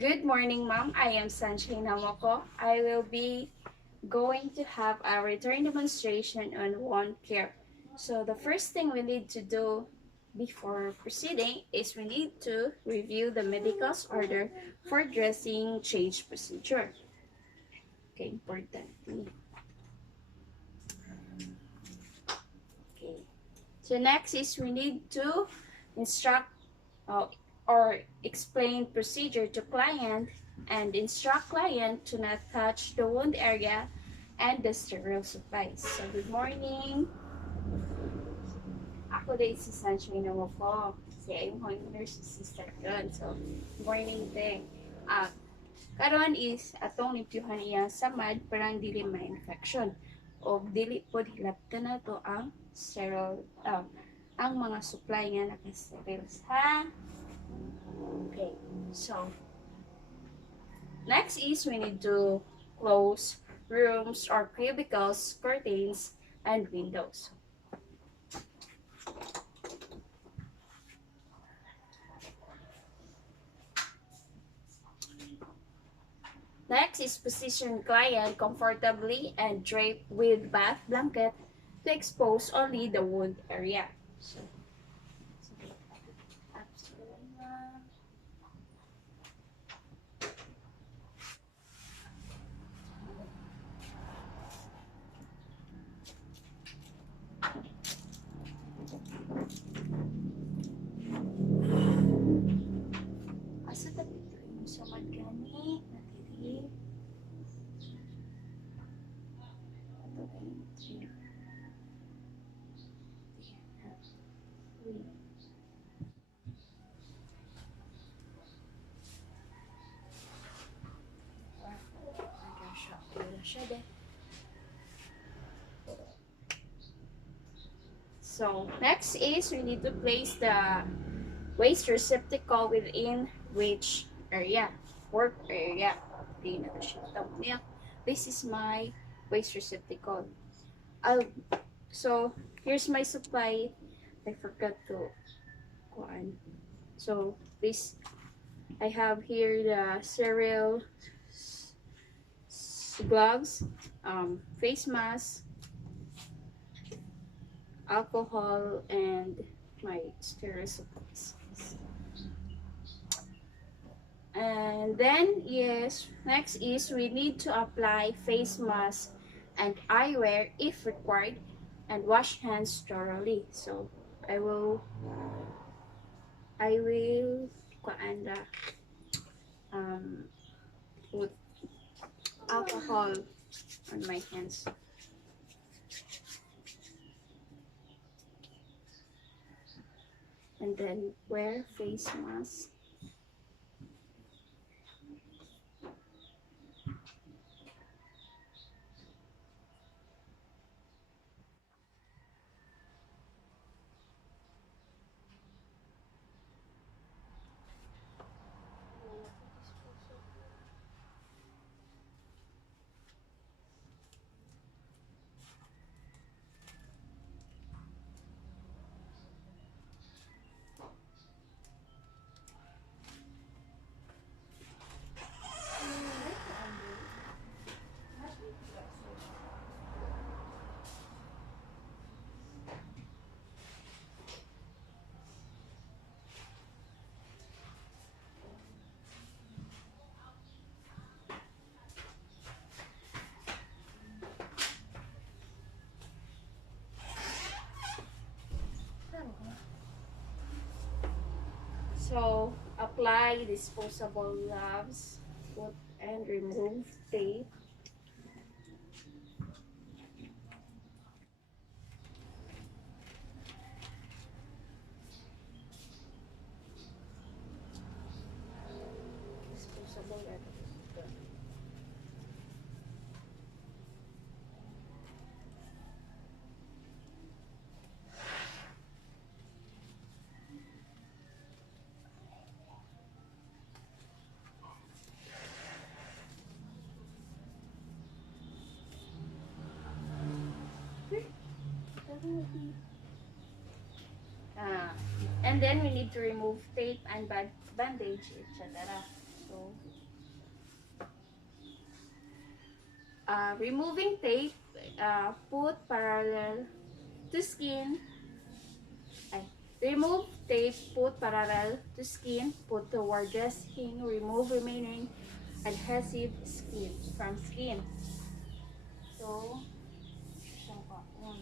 Good morning, ma'am. I am Sunshine Hamoko. I will be going to have a return demonstration on wound care. So the first thing we need to do before proceeding is we need to review the medical's order for dressing change procedure. Okay, important. Okay. So next is we need to instruct uh, or explain procedure to client and instruct client to not touch the wound area and the sterile supplies. So good morning. Ako din si Sunshine na ko. Si ayong nurse assistant yun. So, good morning te. Karon is atong limpyuhan iya sa mad parang dili ma-infection. O dili po hilaptan na to ang sterile ang mga supply nga naka-sterile ha. Okay, so next is we need to close rooms or cubicles, curtains, and windows. Next is position client comfortably and drape with bath blanket to expose only the wound area. So, asa tabi ito yung sumad gani natiri. So next is we need to place the waste receptacle within which area, work area. This is my waste receptacle. So here's my supply. I forgot to kuan. So this I have here the cereal gloves, face mask, alcohol, and my sterile supplies. And then, yes, next is we need to apply face mask and eyewear if required and wash hands thoroughly. So, I will put alcohol on my hands. And then wear face mask. So, apply disposable gloves, put and remove tape. Disposable gloves. And then we need to remove tape and bandage, etc. So Removing tape, put parallel to skin. Ay, remove tape, put parallel to skin, put toward dressing, remove remaining adhesive skin from skin. So, siyang kaon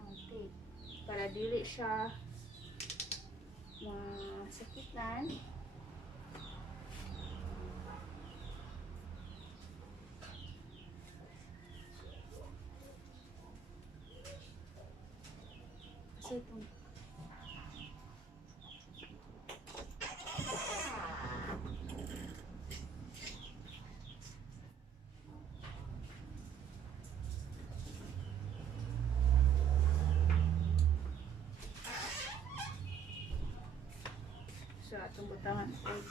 ang tape para dili siya masakitan. So, itong atong butangan tape.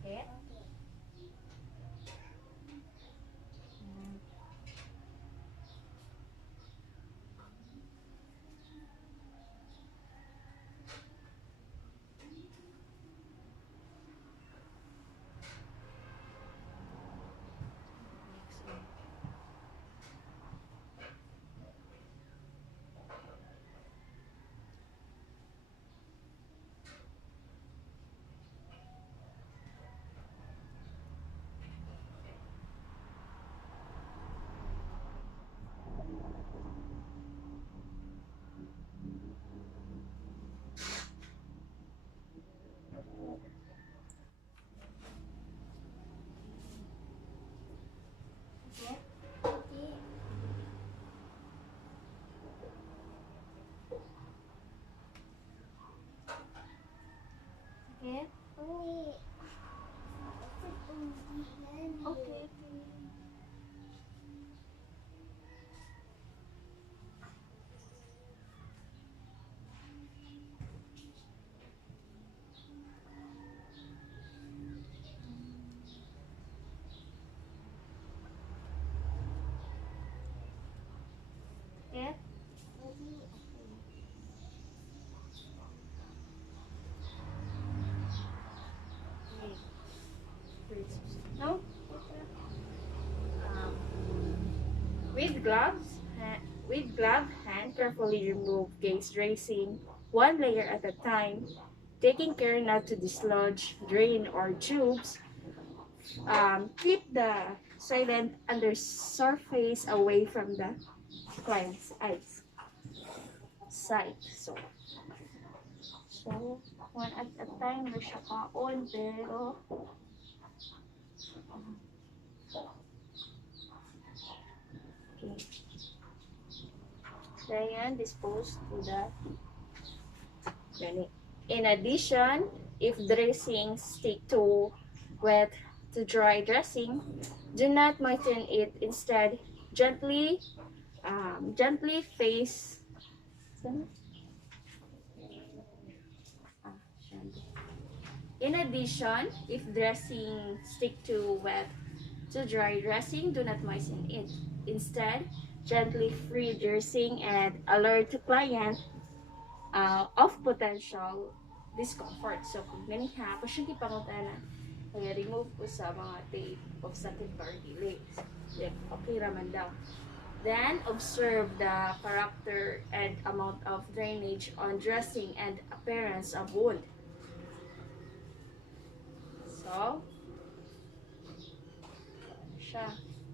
Okay. Okay. Okay. Okay. No? Um, with gloves, with gloved hand, carefully remove case dressing one layer at a time, taking care not to dislodge, drain, or tubes. Keep the silent under surface away from the client's eyes. Sight. So one at a time na siya kaon, pero okay. Then dispose to the gani. In addition, if dressing stick to wet to dry dressing, do not moisten it. Instead, gently face. In addition, if dressing stick to wet to dry dressing, do not moisten it. Instead, gently free dressing and alert the client of potential discomfort. So, kung ganun ha, kung siyang kipangutanan, kaya remove ko sa mga tape of sakit or delays. Okay raman daw. Then, observe the character and amount of drainage on dressing and appearance of wound. So, siya.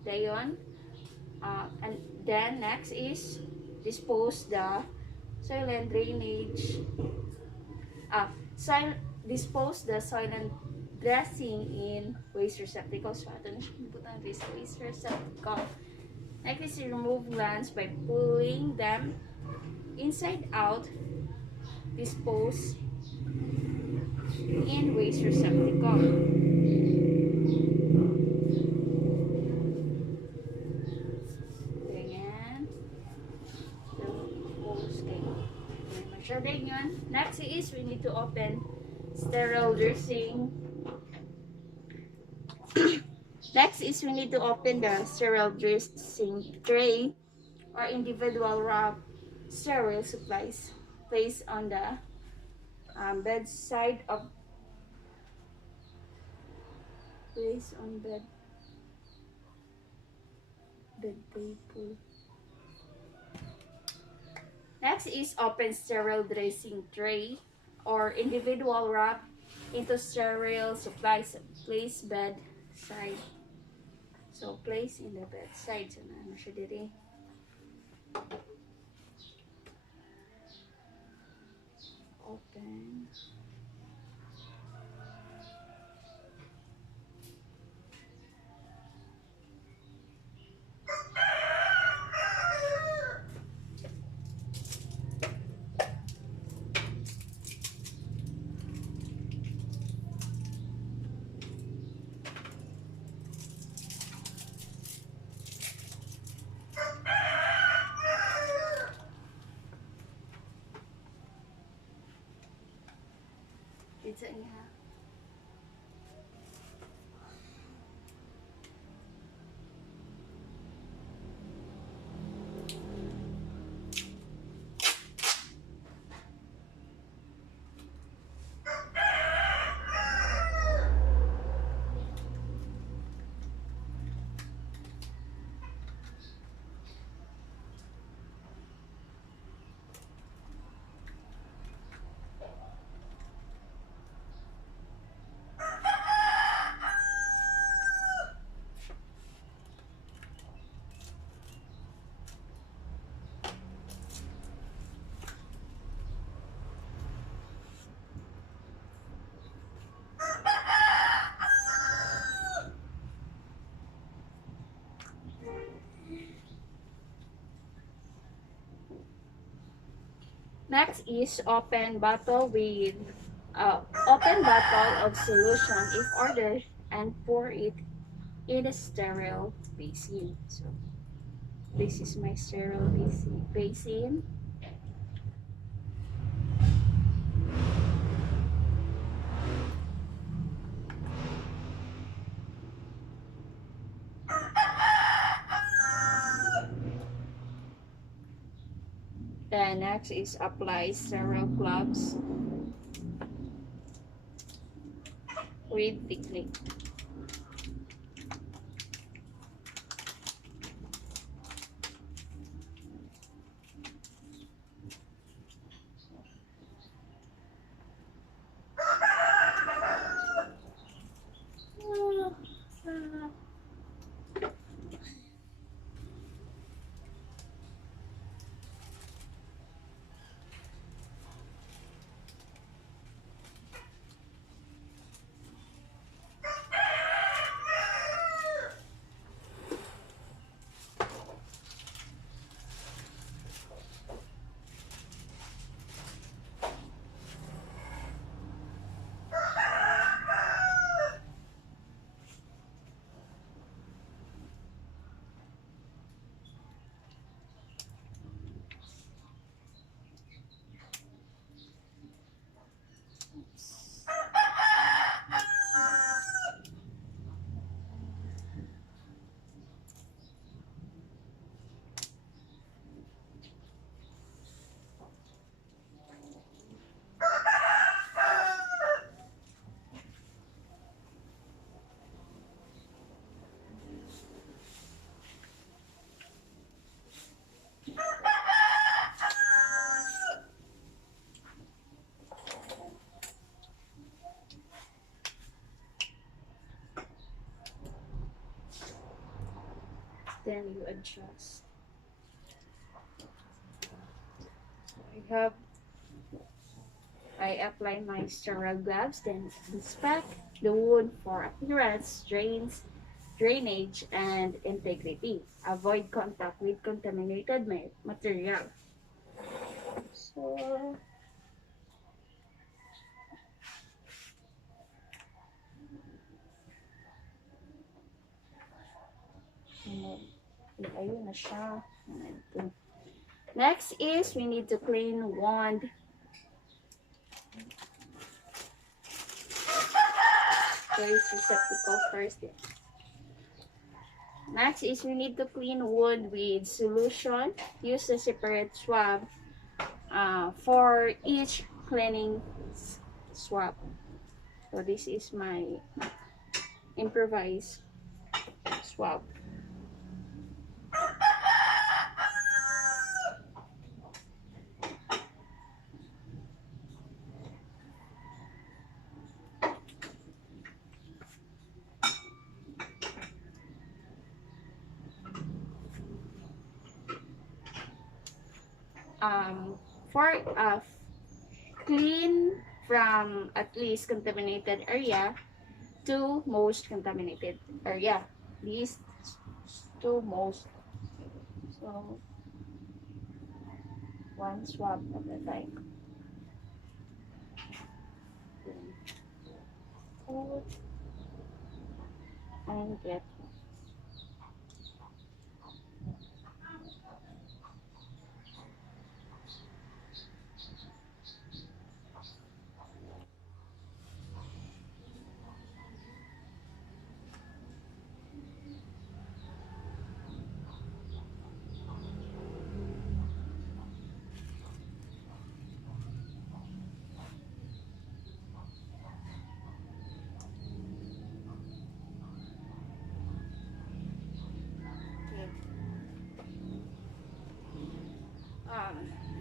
Dayon, and then next is dispose the silent drainage. Dispose the silent dressing in waste receptacle. So, ito na siya nibutan this waste receptacle. Next is remove glands by pulling them inside out dispose in waste receptacle. Ganyan. So, dispose kayo. So, then yun. Next is we need to open sterile dressing. Next is we need to open the sterile dressing tray or individual wrap sterile supplies placed on the bedside of place on bed table. Next is open sterile dressing tray or individual wrap into sterile supplies. Place bedside. So place in the bedside. So na siya diri. Open. Pizza niya. Next is open bottle with open bottle of solution if ordered and pour it in a sterile basin. So this is my sterile basin. Then next is apply sterile gloves with technique. Then you adjust. So I apply my sterile gloves, then inspect the wound for appearance, drainage, and integrity. Avoid contact with contaminated material. So Ayun na siya. Next is we need to clean wound. Waste receptacle first. Next is we need to clean wound with solution. Use a separate swab for each cleaning swab. So this is my improvised swab. For clean from at least contaminated area to most contaminated area. Least to most. So, one swab at a time. Put and get.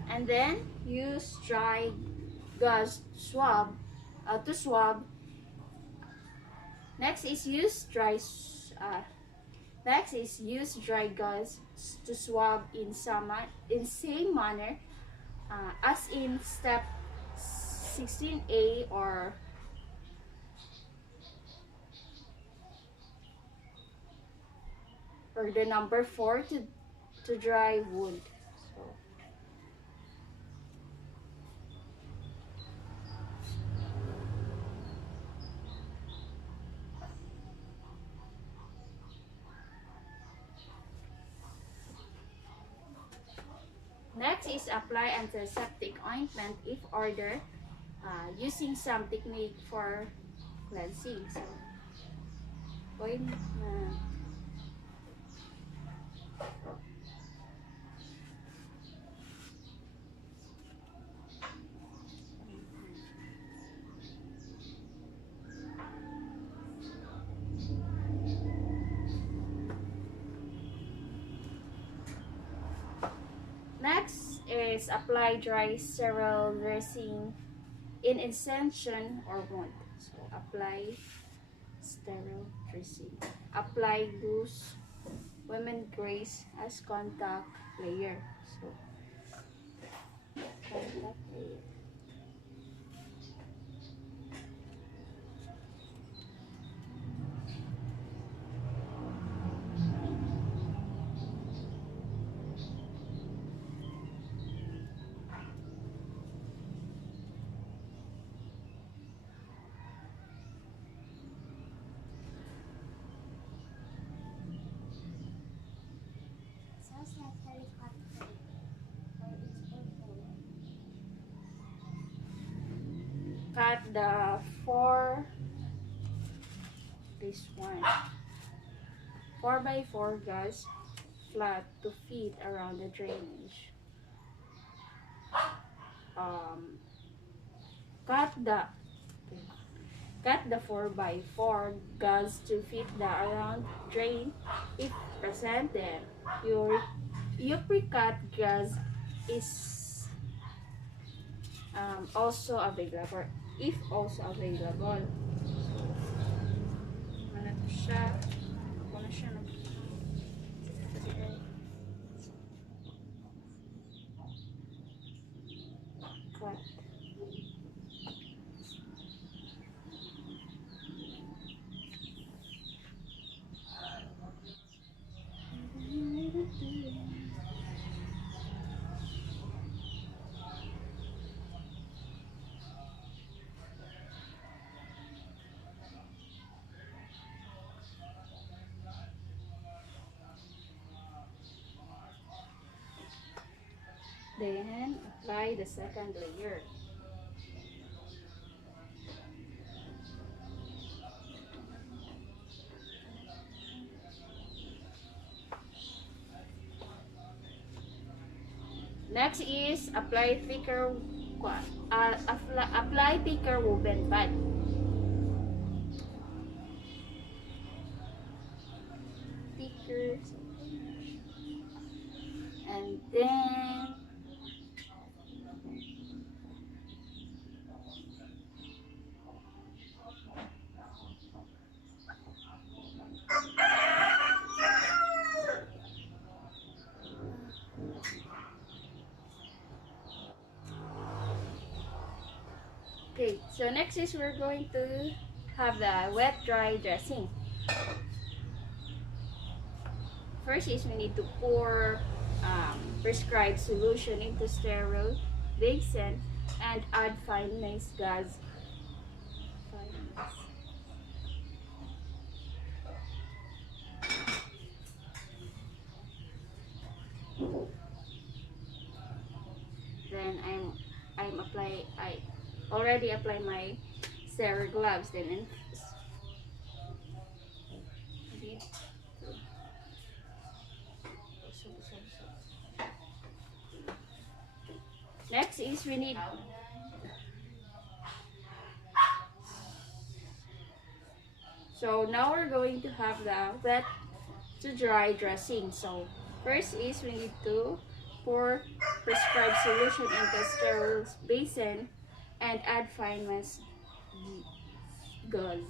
And then use dry gauze swab to swab. Next is use dry gauze to swab in same manner as in step 16A or the number 4 to dry wound. So, next is apply antiseptic ointment if ordered, using some technique for cleansing. So, ointment. Next is apply dry sterile dressing in incision or wound. So apply sterile dressing. Apply loose women grace as contact layer. So contact layer. Cut the this one 4x4 gauze flat to fit around the drainage. Cut the 4x4 gauze to fit the around drain if present. Then your pre-cut gauze is also available if also available. So, ano to siya? Ako na siya cut. Then apply the second layer. Next is apply thicker woven pad. Thicker, and then okay. So next is we're going to have the wet dry dressing. First is we need to pour prescribed solution into sterile basin and add fine nice gas. Then I already apply my sterile gloves. Then next is we need so now we're going to have the wet to dry dressing. So first is we need to pour prescribed solution into sterile basin and add fine mesh gauze.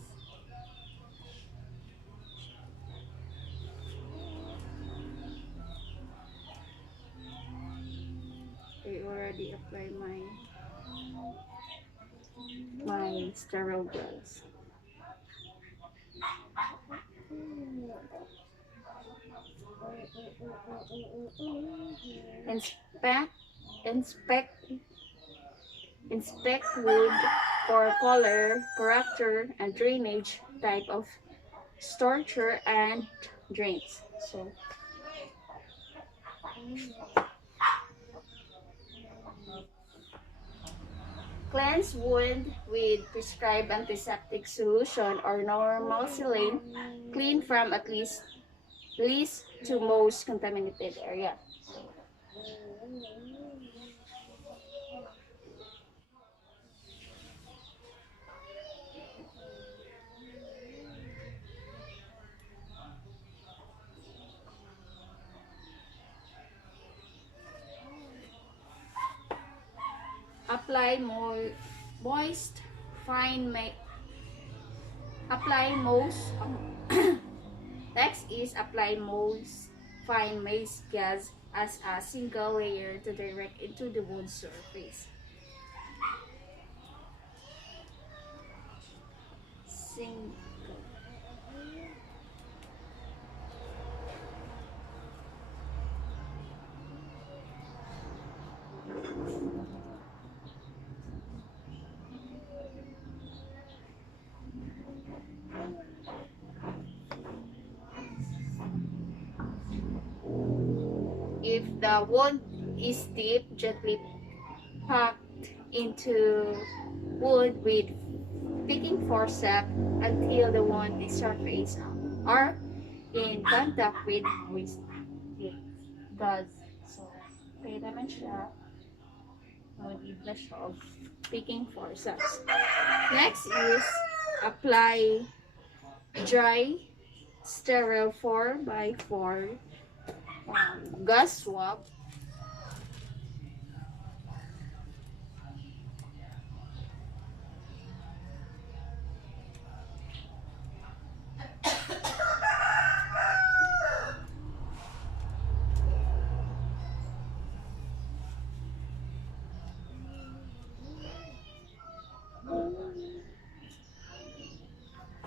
I already applied my sterile gauze. Inspect wood for color, character, and drainage type of structure and drains. So cleanse wound with prescribed antiseptic solution or normal saline. Clean from at least to most contaminated area. Apply moist fine apply most next is apply most fine mace gas as a single layer to direct into the wound surface. If the wound is deep, gently packed into wound with picking forceps until the wound is surface or in contact with moist gauze. So, pwede naman siya mag-give na siya of picking forceps. Next is apply dry sterile 4x4 gauze swab.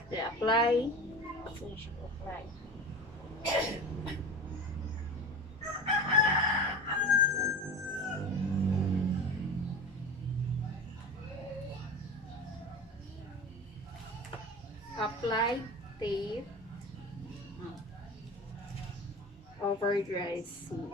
They apply. Apply tape over dry seam.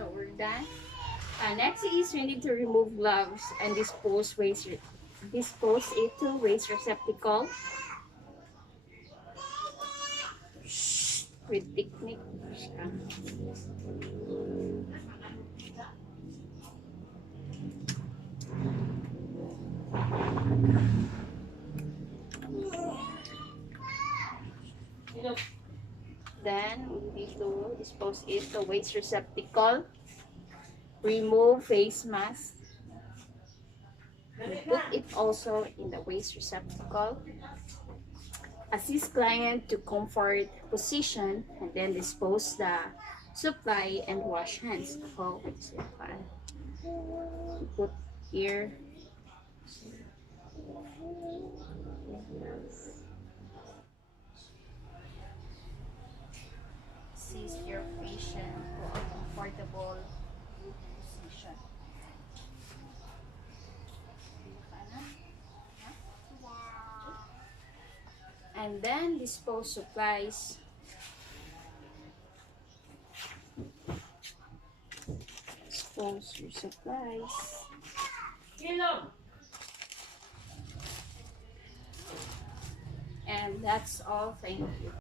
So we're done. Next is we need to remove gloves and dispose it to waste receptacle with technique. Then we need to dispose it to waste receptacle. Remove face mask. Put it also in the waste receptacle. Assist client to comfort position and then dispose the supply and wash hands. Oh, put here. Assist your patient to a comfortable position. And then dispose supplies. Dispose your supplies. And that's all. Thank you.